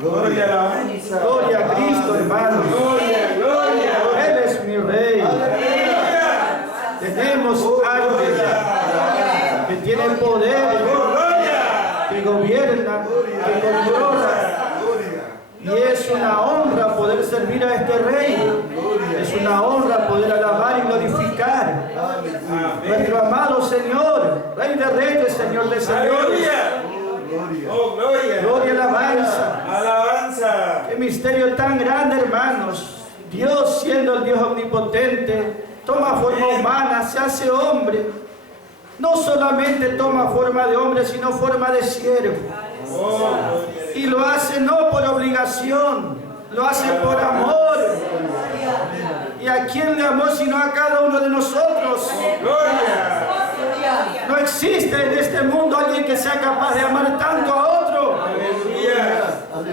Gloria a la Gloria a Cristo, hermanos. Él es mi Rey. Tenemos ángeles que tienen poder, que gobiernan, que controlan. Y es una honra poder servir a este Rey. Es una honra poder alabar y glorificar nuestro amado Señor, Rey de Reyes, Señor de Señores. Gloria, alabanza. Qué misterio tan grande, hermanos. Dios, siendo el Dios omnipotente, toma forma humana, se hace hombre. No solamente toma forma de hombre, sino forma de siervo. Y lo hace no por obligación, lo hace por amor. ¿Y a quién le amó sino a cada uno de nosotros? No existe en este mundo alguien que sea capaz de amar tanto a otro.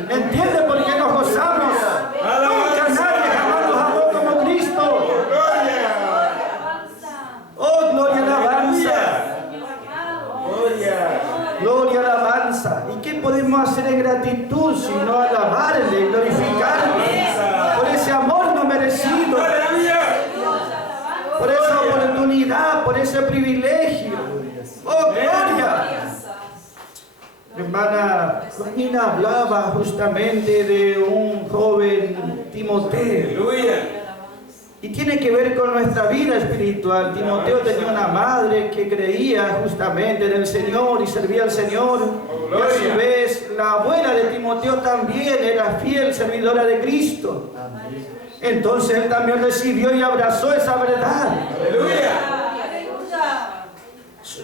¿Entiende por qué nos gozamos? Nunca nadie jamás nos amó como Cristo. Oh, gloria, alabanza. Gloria, alabanza. ¿Y qué podemos hacer en gratitud sino alabarle, glorificarle por ese amor no merecido, por esa oportunidad, por ese privilegio? Oh, gloria. Hermana Romina hablaba justamente de un joven Timoteo. Y tiene que ver con nuestra vida espiritual. Timoteo tenía una madre que creía justamente en el Señor y servía al Señor. Y a su vez, la abuela de Timoteo también era fiel servidora de Cristo. Entonces él también recibió y abrazó esa verdad.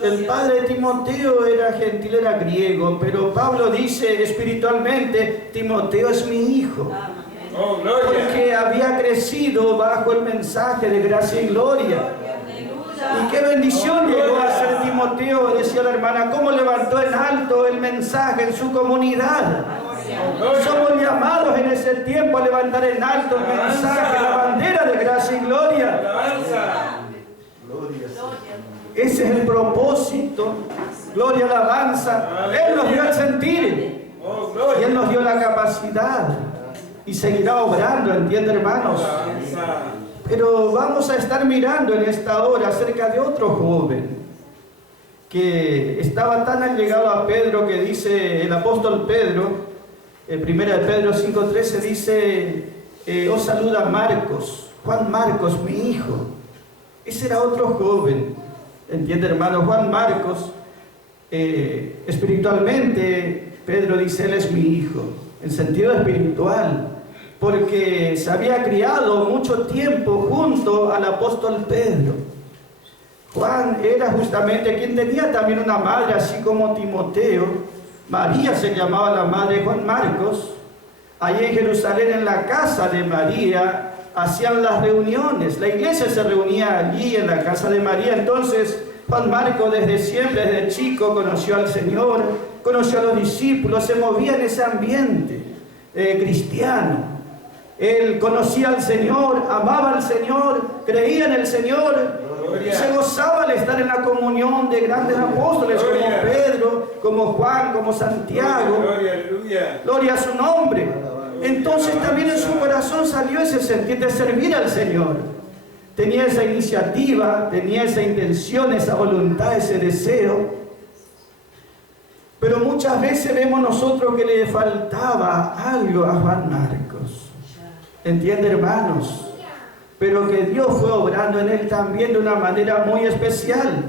El padre de Timoteo era gentil, era griego, pero Pablo dice espiritualmente, Timoteo es mi hijo. Porque había crecido bajo el mensaje de gracia y gloria. Y qué bendición llegó a ser Timoteo, decía la hermana, cómo levantó en alto el mensaje en su comunidad. Somos llamados en ese tiempo a levantar en alto el mensaje, la bandera de gracia y gloria. Ese es el propósito. Gloria, alabanza. Él nos dio el sentir y Él nos dio la capacidad. Y seguirá obrando, ¿entiende, hermanos? Pero vamos a estar mirando en esta hora acerca de otro joven que estaba tan allegado a Pedro que dice el apóstol Pedro, en 1 de Pedro 5:13 dice, os saluda Marcos, Juan Marcos, mi hijo. Ese era otro joven, ¿entiende, hermano? Juan Marcos, espiritualmente, Pedro dice, él es mi hijo, en sentido espiritual, porque se había criado mucho tiempo junto al apóstol Pedro. Juan era justamente quien tenía también una madre, así como Timoteo. María se llamaba la madre de Juan Marcos. Allí en Jerusalén, en la casa de María, hacían las reuniones. La iglesia se reunía allí en la casa de María. Entonces, Juan Marcos desde siempre, desde chico, conoció al Señor, conoció a los discípulos, se movía en ese ambiente cristiano. Él conocía al Señor, amaba al Señor, creía en el Señor, se gozaba al estar en la comunión de grandes apóstoles como Pedro, como Juan, como Santiago. Gloria a su nombre. Entonces también en su corazón salió ese sentir de servir al Señor. Tenía esa iniciativa, tenía esa intención, esa voluntad, ese deseo. Pero muchas veces vemos nosotros que le faltaba algo a Juan Marcos. ¿Entiende, hermanos? Pero que Dios fue obrando en él también de una manera muy especial.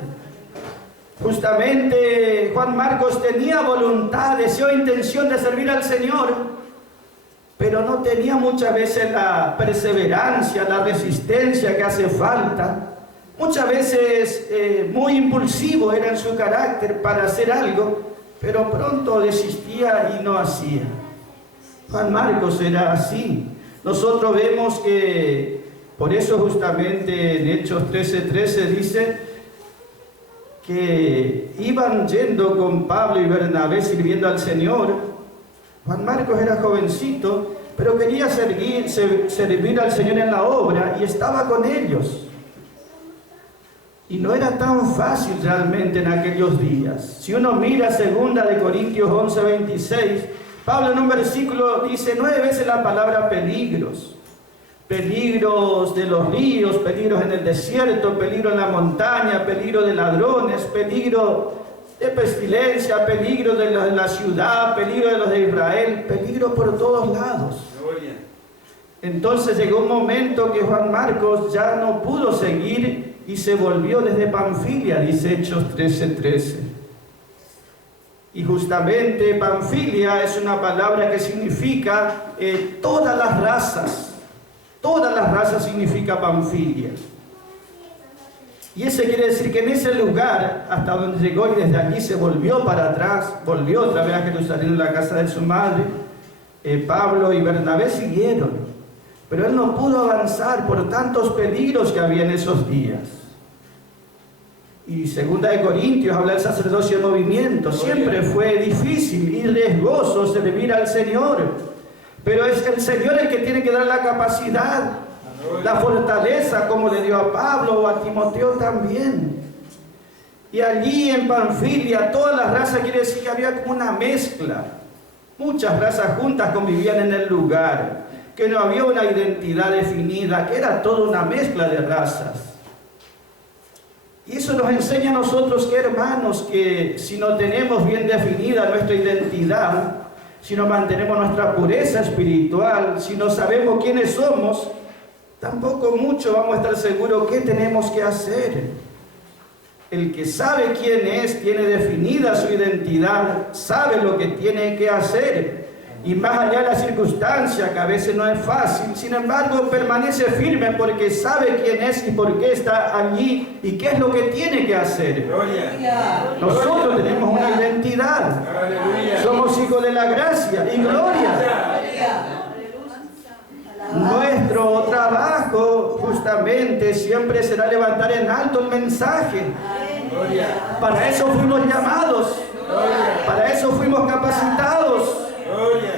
Justamente Juan Marcos tenía voluntad, deseo, intención de servir al Señor, pero no tenía muchas veces la perseverancia, la resistencia que hace falta. Muchas veces muy impulsivo era en su carácter para hacer algo, pero pronto desistía y no hacía. Juan Marcos era así. Nosotros vemos que, por eso justamente en Hechos 13:13 dice que iban yendo con Pablo y Bernabé sirviendo al Señor. Juan Marcos era jovencito, pero quería servir al Señor en la obra y estaba con ellos. Y no era tan fácil realmente en aquellos días. Si uno mira 2 Corintios 11:26, Pablo en un versículo dice 9 veces la palabra peligros. Peligros de los ríos, peligros en el desierto, peligro en la montaña, peligro de ladrones, peligro de pestilencia, peligro de la ciudad, peligro de los de Israel, peligro por todos lados. Entonces llegó un momento que Juan Marcos ya no pudo seguir y se volvió desde Panfilia, dice Hechos 13:13. Y justamente Panfilia es una palabra que significa todas las razas. Todas las razas significa Panfilia. Y ese quiere decir que en ese lugar, hasta donde llegó y desde allí se volvió para atrás, volvió otra vez a Jerusalén en la casa de su madre, Pablo y Bernabé siguieron. Pero él no pudo avanzar por tantos peligros que había en esos días. Y 2 Corintios habla del sacerdocio de movimiento. Siempre fue difícil y riesgoso servir al Señor. Pero es el Señor el que tiene que dar la capacidad, la fortaleza, como le dio a Pablo o a Timoteo también. Y allí en Panfilia, todas las razas, quiere decir que había como una mezcla. Muchas razas juntas convivían en el lugar, que no había una identidad definida, que era toda una mezcla de razas. Y eso nos enseña a nosotros, que hermanos, que si no tenemos bien definida nuestra identidad, si no mantenemos nuestra pureza espiritual, si no sabemos quiénes somos, tampoco mucho vamos a estar seguros qué tenemos que hacer. El que sabe quién es, tiene definida su identidad, sabe lo que tiene que hacer. Y más allá de la circunstancia, que a veces no es fácil, sin embargo permanece firme porque sabe quién es y por qué está allí y qué es lo que tiene que hacer. Nosotros tenemos una identidad. Somos hijos de la gracia y gloria. Nuestro trabajo justamente siempre será levantar en alto el mensaje. Para eso fuimos llamados, para eso fuimos capacitados.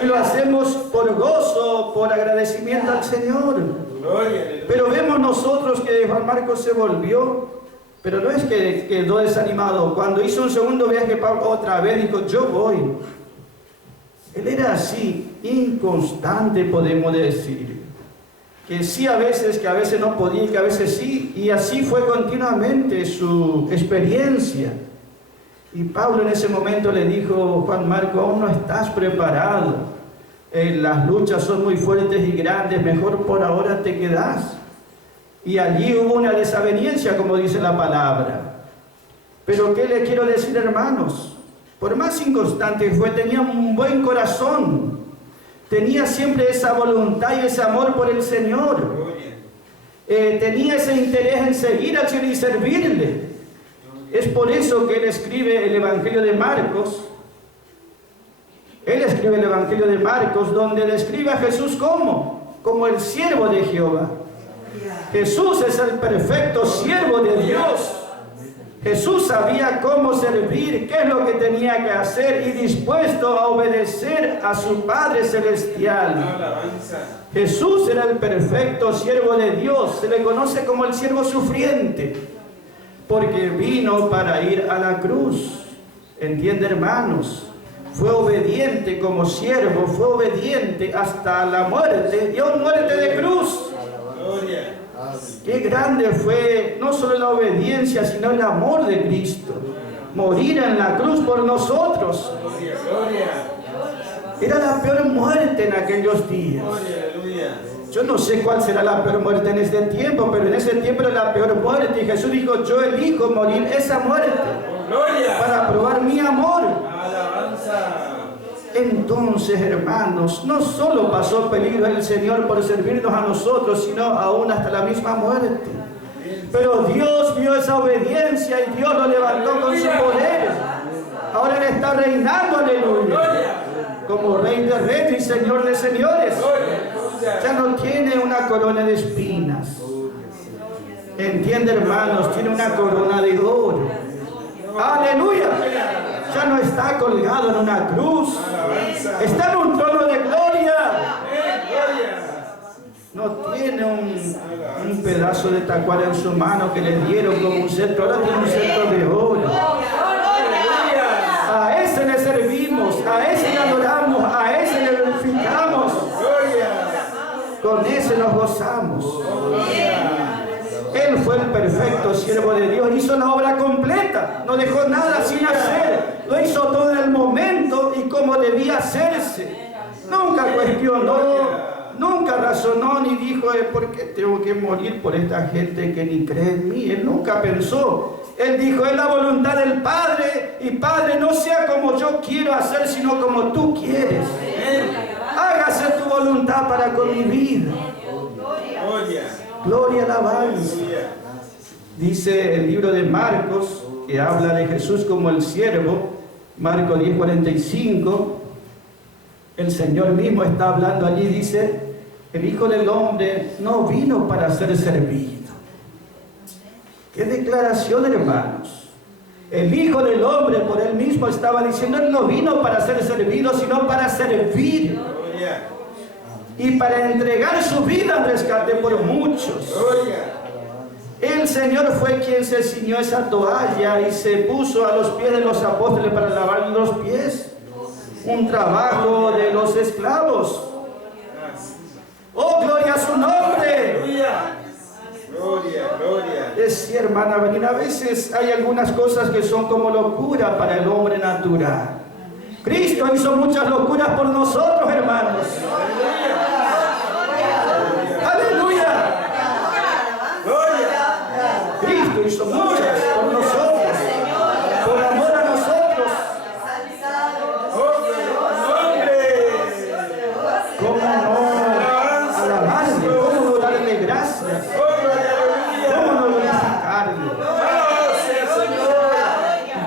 Y lo hacemos por gozo, por agradecimiento al Señor. Pero vemos nosotros que Juan Marcos se volvió, pero no es que quedó desanimado. Cuando hizo un segundo viaje, Pablo otra vez dijo, yo voy. Él era así, inconstante, podemos decir. Que sí a veces, que a veces no podía, que a veces sí. Y así fue continuamente su experiencia. Y Pablo en ese momento le dijo, Juan Marcos, aún no estás preparado. Las luchas son muy fuertes y grandes, mejor por ahora te quedas. Y allí hubo una desaveniencia, como dice la palabra. Pero ¿qué le quiero decir, hermanos? Por más inconstante que fue, tenía un buen corazón. Tenía siempre esa voluntad y ese amor por el Señor. Tenía ese interés en seguir al Señor y servirle. Es por eso que él escribe el Evangelio de Marcos. Él escribe el Evangelio de Marcos, donde describe a Jesús como el siervo de Jehová. Jesús es el perfecto siervo de Dios. Jesús sabía cómo servir, qué es lo que tenía que hacer y dispuesto a obedecer a su Padre Celestial. Jesús era el perfecto siervo de Dios. Se le conoce como el siervo sufriente, porque vino para ir a la cruz. ¿Entiende, hermanos? Fue obediente como siervo, fue obediente hasta la muerte, dio muerte de cruz. Qué grande fue no solo la obediencia, sino el amor de Cristo. Morir en la cruz por nosotros. Era la peor muerte en aquellos días. Yo no sé cuál será la peor muerte en este tiempo, pero en ese tiempo era la peor muerte. Y Jesús dijo, yo elijo morir esa muerte para probar mi amor. Entonces, hermanos, no solo pasó peligro el Señor por servirnos a nosotros, sino aún hasta la misma muerte. Pero Dios vio esa obediencia y Dios lo levantó con su poder. Ahora Él está reinando, aleluya, como Rey de Reyes y Señor de Señores. Ya no tiene una corona de espinas. Entiende, hermanos, tiene una corona de oro. Aleluya. Ya no está colgado en una cruz. Está en un trono de gloria. No tiene un pedazo de tacuara en su mano que le dieron como un cetro. Ahora tiene un cetro de oro. A ese le servimos, a ese le adoramos, a Con ese nos gozamos. Él fue el perfecto siervo de Dios, hizo la obra completa, no dejó nada sin hacer, lo hizo todo en el momento y como debía hacerse. Nunca cuestionó, nunca razonó ni dijo, ¿por qué tengo que morir por esta gente que ni cree en mí? Él nunca pensó. Él dijo, es la voluntad del Padre, y Padre, no sea como yo quiero hacer, sino como tú quieres. Hágase tu voluntad para con mi vida. Gloria, alabanza. Dice el libro de Marcos, que habla de Jesús como el siervo, Marcos 10:45, el Señor mismo está hablando allí, dice, el Hijo del Hombre no vino para ser servido. ¡Qué declaración, hermanos! El Hijo del Hombre por él mismo estaba diciendo, él no vino para ser servido, sino para servir. Y para entregar su vida al rescate por muchos. El Señor fue quien se ciñó esa toalla y se puso a los pies de los apóstoles para lavar los pies. Un trabajo de los esclavos. ¡Oh, gloria a su nombre! Decía, hermana Benina, a veces hay algunas cosas que son como locura para el hombre natural. Cristo hizo muchas locuras por nosotros, hermanos. ¡Aleluya! Cristo hizo muchas por nosotros, por amor a nosotros. ¿Cómo no alabarle? ¿Cómo no darle gracias? ¿Cómo no glorificarle?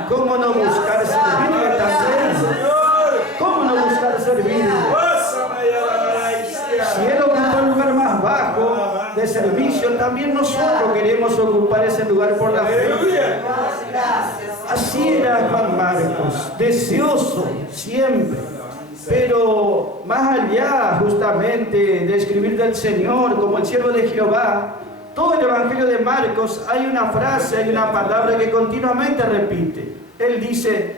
¿Cómo no buscar servirle también? ¿Cómo no buscar servirle? Si Él ocupó el lugar más bajo de servicio, también nosotros queremos ocupar ese lugar por la fe. Así era Juan Marcos, deseoso siempre, pero más allá justamente de escribir del Señor como el siervo de Jehová, todo el Evangelio de Marcos hay una frase, hay una palabra que continuamente repite. Él dice,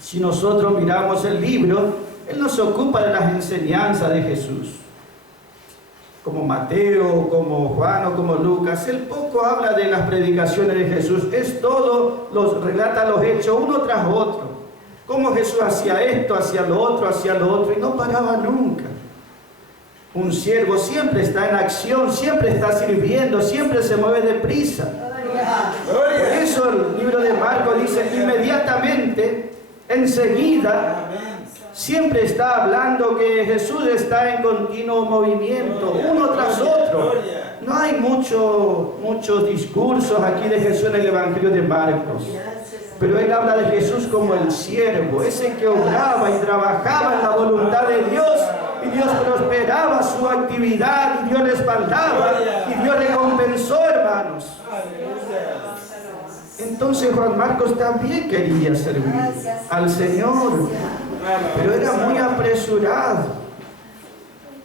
si nosotros miramos el libro, Él nos ocupa de las enseñanzas de Jesús. Como Mateo, como Juan o como Lucas, Él poco habla de las predicaciones de Jesús. Es todo, relata los hechos uno tras otro. Cómo Jesús hacía esto, hacía lo otro y no paraba nunca. Un siervo siempre está en acción, siempre está sirviendo, siempre se mueve deprisa. Por eso el libro de Marcos dice inmediatamente, enseguida, siempre está hablando que Jesús está en continuo movimiento, uno tras otro. No hay muchos discursos aquí de Jesús en el Evangelio de Marcos. Pero Él habla de Jesús como el siervo, ese que obraba y trabajaba en la voluntad de Dios. Y Dios prosperaba su actividad, y Dios respaldaba, y Dios recompensó, hermanos. Entonces Juan Marcos también quería servir al Señor, pero era muy apresurado.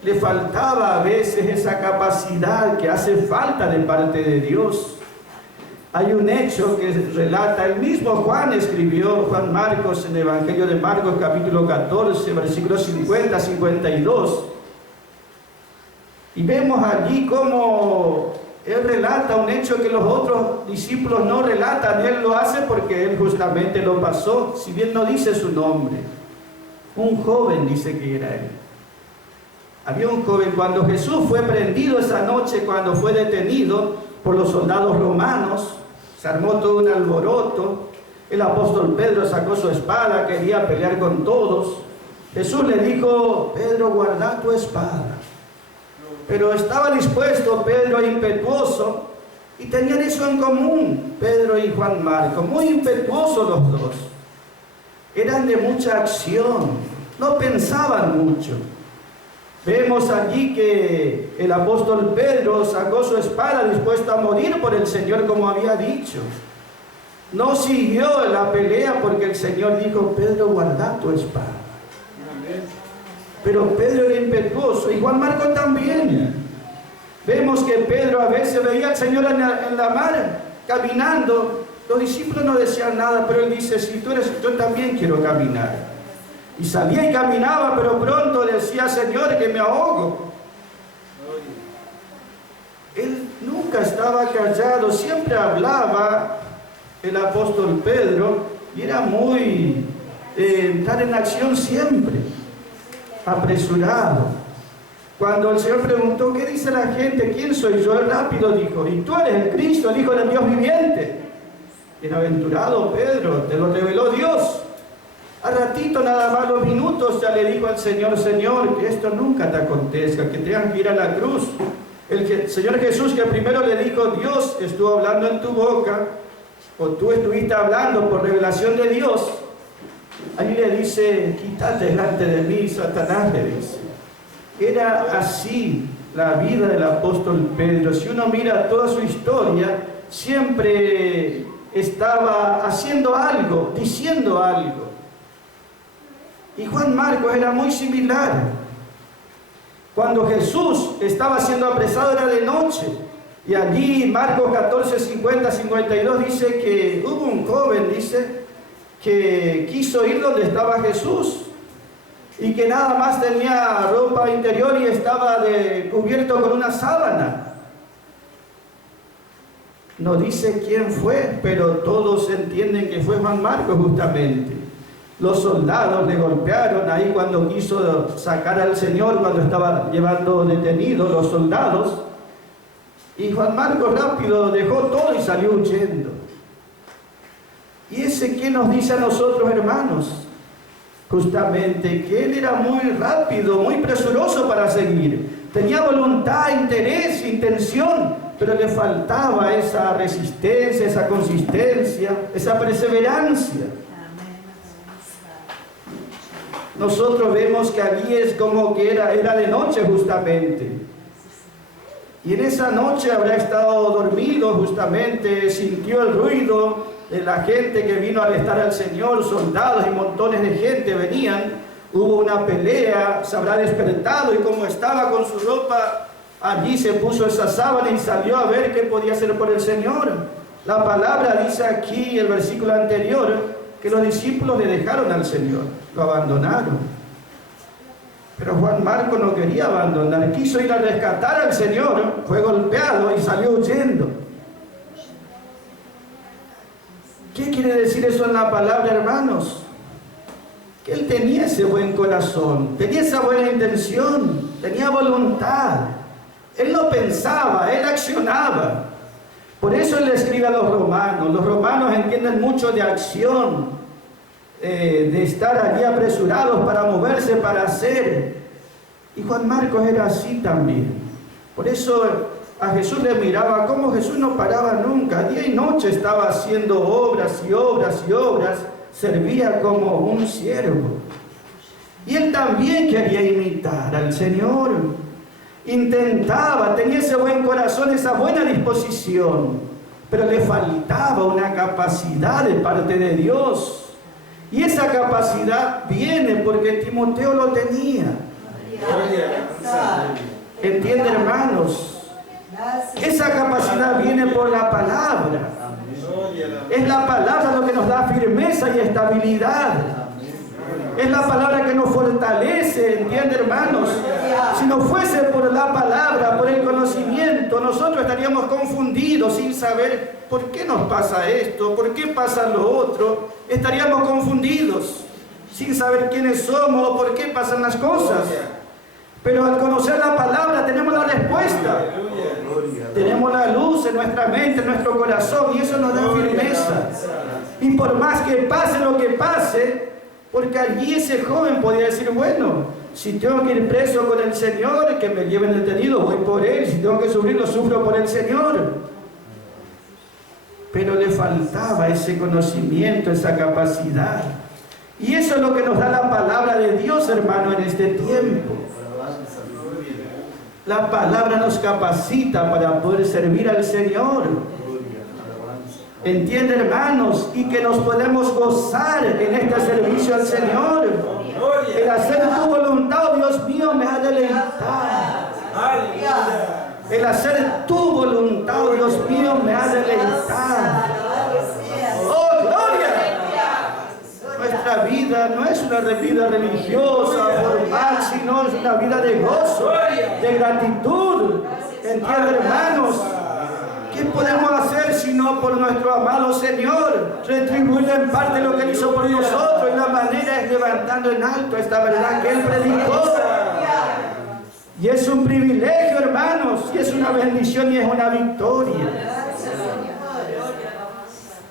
Le faltaba a veces esa capacidad que hace falta de parte de Dios. Hay un hecho que relata, el mismo Juan escribió, Juan Marcos, en el Evangelio de Marcos, capítulo 14, versículos 50, 52. Y vemos allí cómo él relata un hecho que los otros discípulos no relatan. Él lo hace porque él justamente lo pasó, si bien no dice su nombre. Un joven dice que era él. Había un joven, cuando Jesús fue prendido esa noche, cuando fue detenido por los soldados romanos, se armó todo un alboroto. El apóstol Pedro sacó su espada, quería pelear con todos. Jesús le dijo, Pedro, guarda tu espada. Pero estaba dispuesto Pedro, impetuoso, y tenían eso en común, Pedro y Juan Marcos, muy impetuosos los dos. Eran de mucha acción, no pensaban mucho. Vemos allí que el apóstol Pedro sacó su espada dispuesto a morir por el Señor, como había dicho. No siguió la pelea porque el Señor dijo, Pedro, guarda tu espada. Pero Pedro era impetuoso y Juan Marcos también. Vemos que Pedro a veces veía al Señor en la mar caminando. Los discípulos no decían nada, pero él dice, si tú eres, yo también quiero caminar. Y salía y caminaba, pero pronto decía, Señor, que me ahogo. nunca estaba callado, siempre hablaba el apóstol Pedro y era muy entrar en acción siempre, apresurado. Cuando el Señor preguntó, ¿qué dice la gente? ¿Quién soy yo? Él rápido dijo, y tú eres el Cristo, el Hijo del Dios viviente. Bienaventurado Pedro, te lo reveló Dios. A ratito, nada más los minutos, ya le dijo al Señor, Señor, que esto nunca te acontezca, que tengas que ir a la cruz. El Señor Jesús, que primero le dijo, Dios estuvo hablando en tu boca, o tú estuviste hablando por revelación de Dios, ahí le dice, quítate delante de mí, Satanás, le dice. Era así la vida del apóstol Pedro. Si uno mira toda su historia, siempre estaba haciendo algo, diciendo algo. Y Juan Marcos era muy similar. Cuando Jesús estaba siendo apresado era de noche. Y allí Marcos 14, 50, 52 dice que hubo un joven, dice, que quiso ir donde estaba Jesús. Y que nada más tenía ropa interior y estaba cubierto con una sábana. No dice quién fue, pero todos entienden que fue Juan Marcos justamente. Los soldados le golpearon ahí cuando quiso sacar al Señor, cuando estaba llevando detenidos los soldados. Y Juan Marcos rápido dejó todo y salió huyendo. ¿Y ese qué nos dice a nosotros, hermanos? Justamente que él era muy rápido, muy presuroso para seguir. Tenía voluntad, interés, intención, pero le faltaba esa resistencia, esa consistencia, esa perseverancia. Nosotros vemos que allí es como que era de noche justamente. Y en esa noche habrá estado dormido justamente, sintió el ruido de la gente que vino a arrestar al Señor, soldados y montones de gente venían, hubo una pelea, se habrá despertado y como estaba con su ropa, allí se puso esa sábana y salió a ver qué podía hacer por el Señor. La palabra dice aquí, el versículo anterior, que los discípulos le dejaron al Señor, lo abandonaron. Pero Juan Marcos no quería abandonar, quiso ir a rescatar al Señor, fue golpeado y salió huyendo. ¿Qué quiere decir eso en la palabra, hermanos? Que él tenía ese buen corazón, tenía esa buena intención, tenía voluntad. Él no pensaba, él accionaba. Por eso él le escribe a los romanos. Los romanos entienden mucho de acción, de estar allí apresurados para moverse, para hacer. Y Juan Marcos era así también. Por eso a Jesús le miraba como Jesús no paraba nunca. Día y noche estaba haciendo obras y obras y obras. Servía como un siervo. Y él también quería imitar al Señor. Intentaba, tenía ese buen corazón, esa buena disposición. Pero le faltaba una capacidad de parte de Dios. Y esa capacidad viene porque Timoteo lo tenía. ¿Entienden, hermanos? Esa capacidad viene por la palabra. Es la palabra lo que nos da firmeza y estabilidad. Es la palabra que nos fortalece, ¿entienden, hermanos? Si no fuese por la palabra, por el conocimiento, nosotros estaríamos confundidos sin saber por qué nos pasa esto, por qué pasa lo otro. Estaríamos confundidos sin saber quiénes somos o por qué pasan las cosas. Pero al conocer la palabra tenemos la respuesta. Tenemos la luz en nuestra mente, en nuestro corazón, y eso nos da firmeza. Y por más que pase lo que pase, porque allí ese joven podía decir, bueno, si tengo que ir preso con el Señor, que me lleven detenido, voy por Él. Si tengo que sufrir, lo sufro por el Señor. Pero le faltaba ese conocimiento, esa capacidad. Y eso es lo que nos da la palabra de Dios, hermano, en este tiempo. La palabra nos capacita para poder servir al Señor. ¿Entiende, hermanos? Y que nos podemos gozar en este servicio al Señor. El hacer tu voluntad, oh Dios mío, me ha deleitado. El hacer tu voluntad, oh Dios mío, me ha deleitado. ¡Oh, gloria! Nuestra vida no es una vida religiosa, formal, sino es una vida de gozo, de gratitud. ¿Entiende, hermanos? ¿Qué podemos hacer si no por nuestro amado Señor? Retribuirle en parte lo que Él hizo por nosotros, y la manera es levantando en alto esta verdad que Él predicó. Y es un privilegio, hermanos, y es una bendición y es una victoria.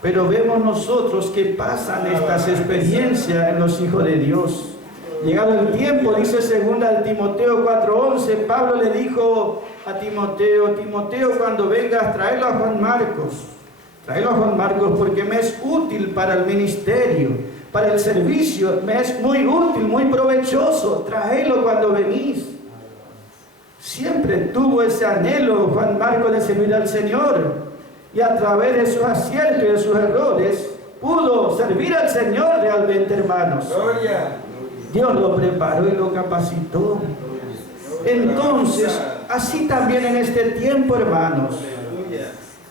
Pero vemos nosotros que pasan estas experiencias en los hijos de Dios. Llegado el tiempo, dice 2 Timoteo 4:11, Pablo le dijo a Timoteo: Timoteo, cuando vengas, tráelo a Juan Marcos. Tráelo a Juan Marcos porque me es útil para el ministerio, para el servicio, me es muy útil, muy provechoso. Tráelo cuando venís. Siempre tuvo ese anhelo Juan Marcos de servir al Señor. Y a través de sus aciertos y de sus errores, pudo servir al Señor realmente, hermanos. Dios lo preparó y lo capacitó. Entonces, así también en este tiempo, hermanos,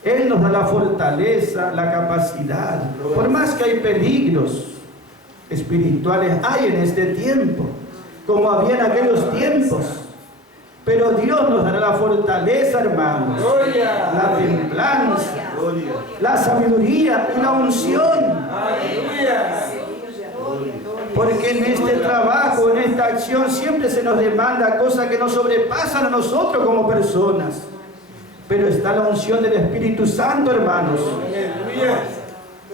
Él nos da la fortaleza, la capacidad. Por más que hay peligros espirituales, hay en este tiempo, como había en aquellos tiempos. Pero Dios nos dará la fortaleza, hermanos, la templanza, la sabiduría y la unción. Porque en este trabajo, en esta acción, siempre se nos demanda cosas que nos sobrepasan a nosotros como personas. Pero está la unción del Espíritu Santo, hermanos.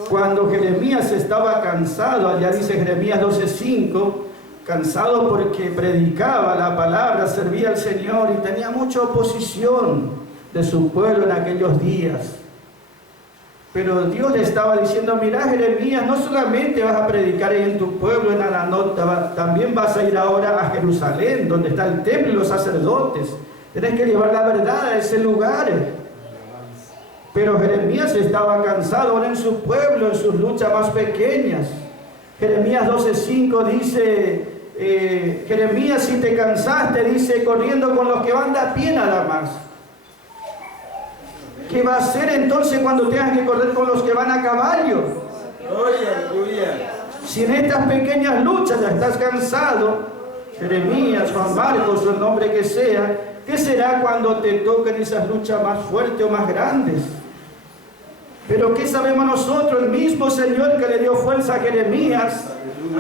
Cuando Jeremías estaba cansado, allá dice Jeremías 12:5, cansado porque predicaba la palabra, servía al Señor y tenía mucha oposición de su pueblo en aquellos días. Pero Dios le estaba diciendo: mira, Jeremías, no solamente vas a predicar ahí en tu pueblo, en Ananot, también vas a ir ahora a Jerusalén, donde está el templo y los sacerdotes. Tienes que llevar la verdad a ese lugar. Pero Jeremías estaba cansado ahora en su pueblo, en sus luchas más pequeñas. Jeremías 12:5 dice: Jeremías, si te cansaste, dice, corriendo con los que van de a pie nada más. ¿Qué va a hacer entonces cuando tengas que correr con los que van a caballo? Si en estas pequeñas luchas ya estás cansado, Jeremías, Juan Marcos o el nombre que sea, ¿qué será cuando te toquen esas luchas más fuertes o más grandes? Pero ¿qué sabemos nosotros? El mismo Señor que le dio fuerza a Jeremías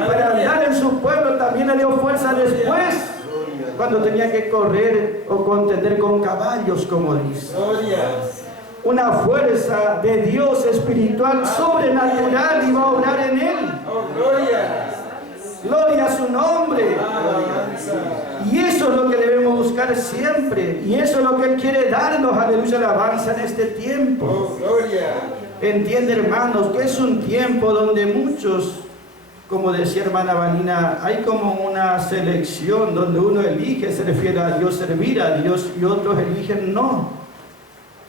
para andar en su pueblo, también le dio fuerza después, cuando tenía que correr o contender con caballos, como dice. Una fuerza de Dios espiritual sobrenatural iba a obrar en él. Gloria a su nombre. Y eso es lo que debemos buscar siempre. Y eso es lo que Él quiere darnos, aleluya, alabanza en este tiempo. Entiende, hermanos, que es un tiempo donde muchos, como decía hermana Vanina, hay como una selección donde uno elige ser fiel a Dios, servir a Dios, y otros eligen no.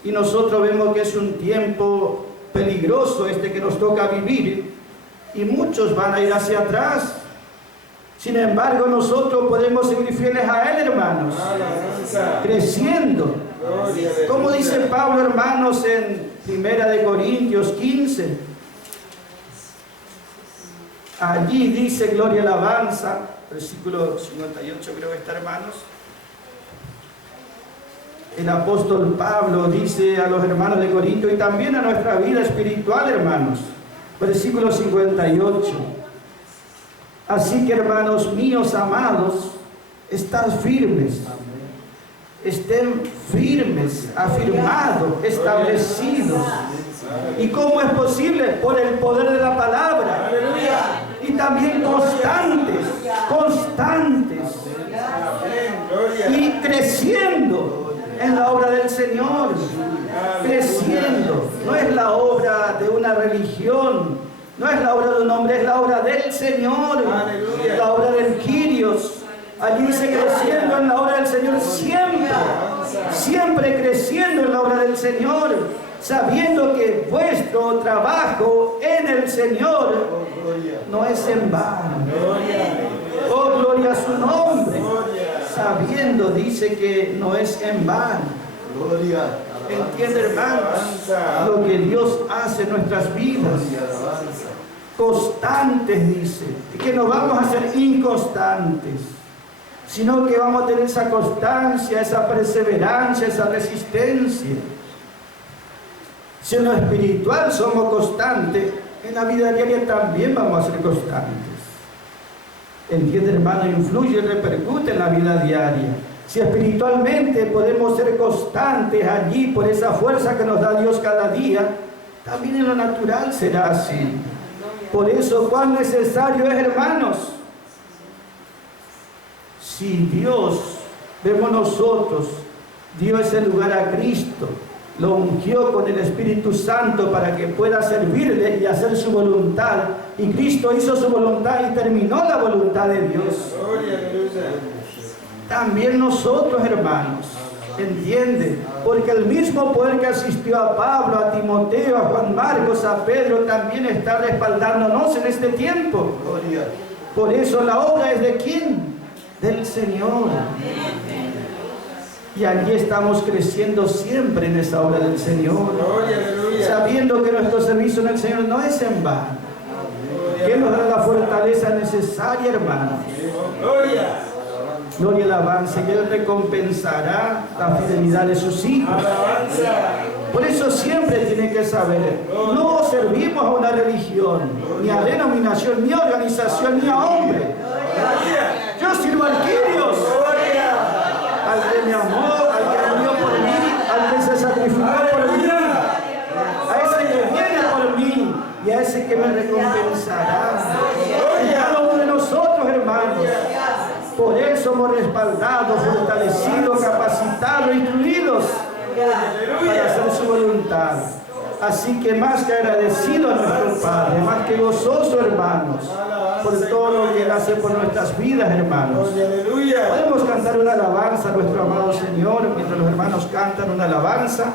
Y nosotros vemos que es un tiempo peligroso este que nos toca vivir, y muchos van a ir hacia atrás. Sin embargo, nosotros podemos seguir fieles a Él, hermanos, creciendo. Como dice Pablo, hermanos, en 1 Corintios 15. Allí dice, gloria y alabanza, versículo 58 creo que está, hermanos. El apóstol Pablo dice a los hermanos de Corinto y también a nuestra vida espiritual, hermanos. Versículo 58. Así que, hermanos míos amados, estad firmes. Estén firmes, afirmados, establecidos. ¿Y cómo es posible? Por el poder de la palabra. Y también constantes, y creciendo en la obra del Señor. Creciendo. No es la obra de una religión, no es la obra de un hombre, es la obra del Señor. La obra del Kyrios. Allí dice creciendo en la obra del Señor siempre creciendo en la obra del Señor, sabiendo que vuestro trabajo en el Señor no es en vano. Oh, gloria a su nombre. Sabiendo, dice que no es en vano. Entiende, hermanos, lo que Dios hace en nuestras vidas. Constantes, dice, y que no vamos a ser inconstantes, sino que vamos a tener esa constancia, esa perseverancia, esa resistencia. Si en lo espiritual somos constantes, en la vida diaria también vamos a ser constantes. ¿Entiende, hermano? Influye y repercute en la vida diaria. Si espiritualmente podemos ser constantes allí por esa fuerza que nos da Dios cada día, también en lo natural será así. Por eso, cuán necesario es, hermanos, si Dios, vemos nosotros, dio ese lugar a Cristo, lo ungió con el Espíritu Santo para que pueda servirle y hacer su voluntad, y Cristo hizo su voluntad y terminó la voluntad de Dios. También nosotros, hermanos, ¿entiende? Porque el mismo poder que asistió a Pablo, a Timoteo, a Juan Marcos, a Pedro, también está respaldándonos en este tiempo. Por eso la obra es ¿de quién? Del Señor. Y allí estamos creciendo siempre en esa obra del Señor, sabiendo que nuestro servicio en el Señor no es en vano, que nos da la fortaleza necesaria, hermanos. Gloria y alabanza, y Él recompensará la fidelidad de sus hijos. Por eso siempre tienen que saber, no servimos a una religión, ni a denominación, ni a organización, ni a hombre. Yo sirvo al Kyrios, al que me amó, al que murió por mí, al que se sacrificó por mí, a ese que viene por mí y a ese que me recompensará. Y cada uno de nosotros, hermanos, por eso somos respaldados, fortalecidos, capacitados, instruidos para hacer su voluntad. Así que más que agradecido a nuestro Padre, más que gozoso, hermanos, por todo lo que Él hace por nuestras vidas, hermanos. Podemos cantar una alabanza a nuestro amado Señor mientras los hermanos cantan una alabanza.